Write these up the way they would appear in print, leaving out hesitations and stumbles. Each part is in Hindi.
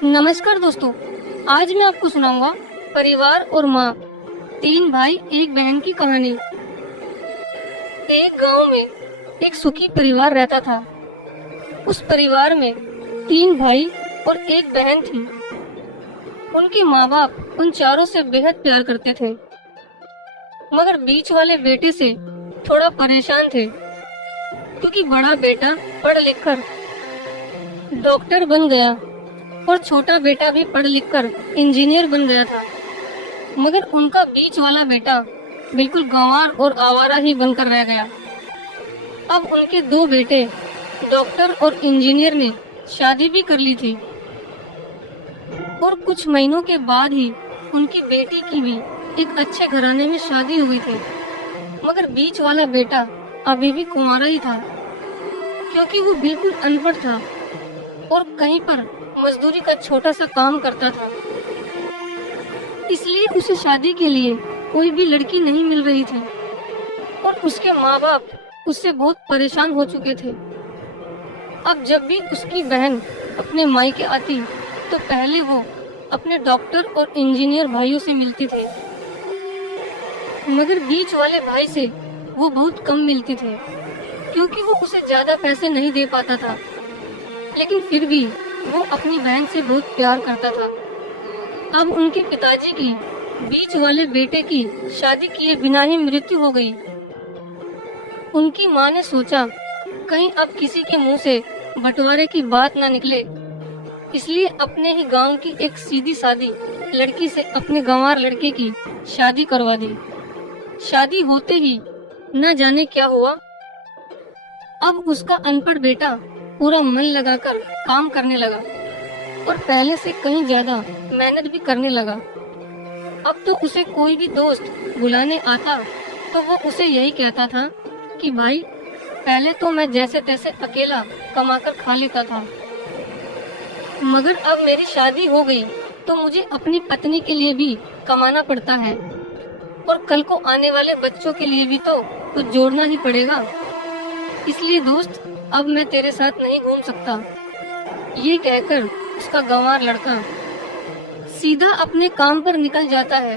नमस्कार दोस्तों। आज मैं आपको सुनाऊंगा परिवार और माँ, तीन भाई एक बहन की कहानी। एक गांव में एक सुखी परिवार रहता था। उस परिवार में तीन भाई और एक बहन थी। उनके माँ बाप उन चारों से बेहद प्यार करते थे, मगर बीच वाले बेटे से थोड़ा परेशान थे, क्योंकि बड़ा बेटा पढ़ लिख कर डॉक्टर बन गया और छोटा बेटा भी पढ़ लिख कर इंजीनियर बन गया था। मगर उनका बीच वाला बेटा बिल्कुल गंवार और आवारा ही बनकर रह गया। अब उनके दो बेटे डॉक्टर और इंजीनियर ने शादी भी कर ली थी और कुछ महीनों के बाद ही उनकी बेटी की भी एक अच्छे घराने में शादी हुई थी। मगर बीच वाला बेटा अभी भी कुंवारा ही था, क्योंकि वो बिल्कुल अनपढ़ था और कहीं पर मजदूरी का छोटा सा काम करता था। इसलिए उसे शादी के लिए कोई भी लड़की नहीं मिल रही थी और उसके माँ बाप उससे बहुत परेशान हो चुके थे। अब जब भी उसकी बहन अपने मायके आती तो पहले वो अपने डॉक्टर और इंजीनियर भाइयों से मिलती थी, मगर बीच वाले भाई से वो बहुत कम मिलती थी, क्योंकि वो उसे ज्यादा पैसे नहीं दे पाता था। लेकिन फिर भी वो अपनी बहन से बहुत प्यार करता था। अब उनके पिताजी की बीच वाले बेटे की शादी किए बिना ही मृत्यु हो गई। उनकी माँ ने सोचा कहीं अब किसी के मुंह से बंटवारे की बात ना निकले, इसलिए अपने ही गांव की एक सीधी सादी लड़की से अपने गंवार लड़के की शादी करवा दी। शादी होते ही न जाने क्या हुआ। अब उसका अनपढ़ बेटा पूरा मन लगाकर काम करने लगा और पहले से कहीं ज्यादा मेहनत भी करने लगा। अब तो उसे कोई भी दोस्त बुलाने आता तो वो उसे यही कहता था कि भाई, पहले तो मैं जैसे तैसे अकेला कमाकर खा लेता था, मगर अब मेरी शादी हो गई तो मुझे अपनी पत्नी के लिए भी कमाना पड़ता है और कल को आने वाले बच्चों के लिए भी तो कुछ जोड़ना ही पड़ेगा। इसलिए दोस्त, अब मैं तेरे साथ नहीं घूम सकता। ये कहकर उसका गंवार लड़का सीधा अपने काम पर निकल जाता है।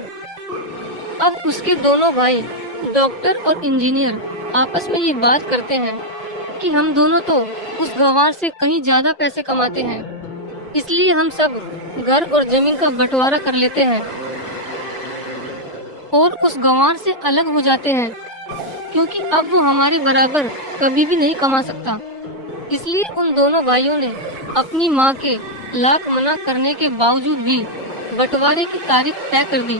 अब उसके दोनों भाई डॉक्टर और इंजीनियर आपस में ये बात करते हैं कि हम दोनों तो उस गंवार से कहीं ज्यादा पैसे कमाते हैं, इसलिए हम सब घर और जमीन का बंटवारा कर लेते हैं और उस गंवार से अलग हो जाते हैं, क्योंकि अब वो हमारे बराबर कभी भी नहीं कमा सकता। इसलिए उन दोनों भाइयों ने अपनी माँ के लाख मना करने के बावजूद भी बंटवारे की तारीख तय कर दी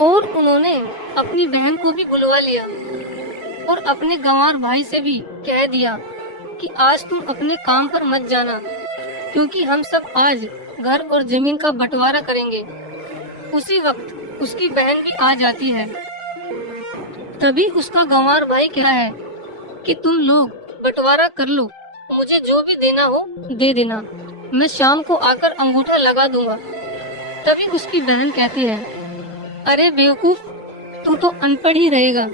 और उन्होंने अपनी बहन को भी बुलवा लिया और अपने गंवार भाई से भी कह दिया कि आज तुम अपने काम पर मत जाना, क्योंकि हम सब आज घर और जमीन का बंटवारा करेंगे। उसी वक्त उसकी बहन भी आ जाती है। तभी उसका गंवार भाई कहा है कि तुम लोग बंटवारा कर लो, मुझे जो भी देना हो दे देना, मैं शाम को आकर अंगूठा लगा दूंगा। तभी उसकी बहन कहती है, अरे बेवकूफ, तू तो अनपढ़ ही रहेगा,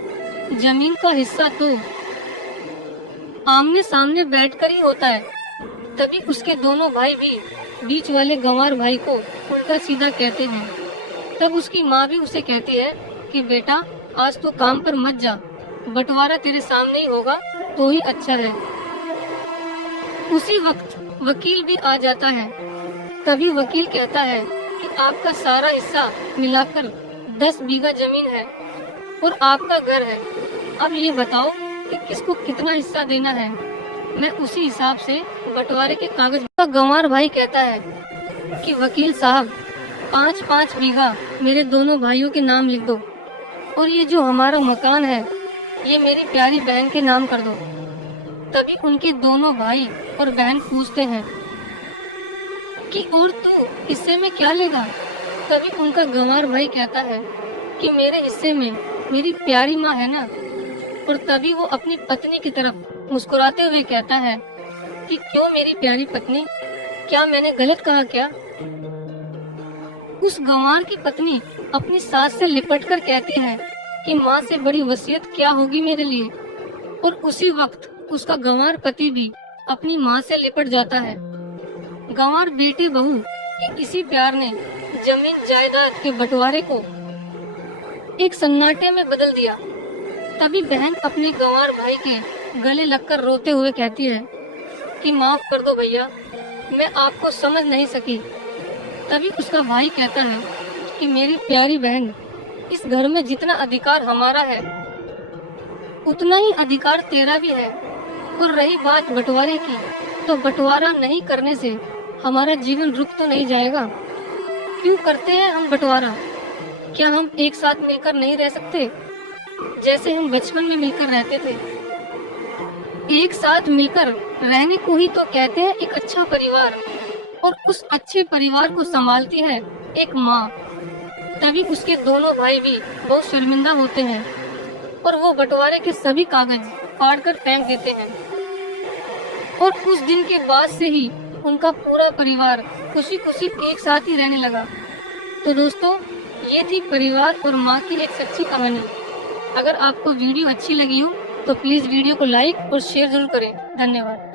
जमीन का हिस्सा तो आमने सामने बैठकर ही होता है। तभी उसके दोनों भाई भी बीच वाले गंवार भाई को उल्टा सीधा कहते हैं। तब उसकी माँ भी उसे कहती है कि बेटा, आज तो काम पर मत जा, बंटवारा तेरे सामने ही होगा तो ही अच्छा है। उसी वक्त वकील भी आ जाता है। तभी वकील कहता है कि आपका सारा हिस्सा मिलाकर 10 बीघा जमीन है और आपका घर है। अब ये बताओ कि किसको कितना हिस्सा देना है, मैं उसी हिसाब से बंटवारे के कागज। का गंवार भाई कहता है कि वकील साहब, 5-5 बीघा मेरे दोनों भाइयों के नाम लिख दो और ये जो हमारा मकान है ये मेरी प्यारी बहन के नाम कर दो। तभी उनके दोनों भाई और बहन पूछते हैं कि और तू हिस्से में क्या लेगा। तभी उनका गंवार भाई कहता है कि मेरे हिस्से में मेरी प्यारी माँ है ना। और तभी वो अपनी पत्नी की तरफ मुस्कुराते हुए कहता है कि क्यों मेरी प्यारी पत्नी, क्या मैंने गलत कहा क्या। उस गंवार की पत्नी अपनी सास से लिपटकर कहती है कि माँ से बड़ी वसीयत क्या होगी मेरे लिए। और उसी वक्त उसका गंवार पति भी अपनी माँ से लिपट जाता है गंवार बेटे बहू के इसी प्यार ने जमीन जायदाद के बंटवारे को एक सन्नाटे में बदल दिया। तभी बहन अपने गंवार भाई के गले लगकर रोते हुए कहती है कि माफ कर दो भैया, मैं आपको समझ नहीं सकी। तभी उसका भाई कहता है कि मेरी प्यारी बहन, इस घर में जितना अधिकार हमारा है उतना ही अधिकार तेरा भी है। और रही बात बंटवारे की, तो बंटवारा नहीं करने से हमारा जीवन रुक तो नहीं जाएगा। क्यों करते हैं हम बंटवारा? क्या हम एक साथ मिलकर नहीं रह सकते, जैसे हम बचपन में मिलकर रहते थे? एक साथ मिलकर रहने को ही तो कहते हैं एक अच्छा परिवार। और उस अच्छे परिवार को संभालती है एक माँ। तभी उसके दोनों भाई भी बहुत शर्मिंदा होते हैं और वो बंटवारे के सभी कागज फाड़कर फेंक देते हैं। और उस दिन के बाद से ही उनका पूरा परिवार खुशी खुशी एक साथ ही रहने लगा। तो दोस्तों, ये थी परिवार और माँ की एक सच्ची कहानी। अगर आपको वीडियो अच्छी लगी हो तो प्लीज वीडियो को लाइक और शेयर जरूर करें। धन्यवाद।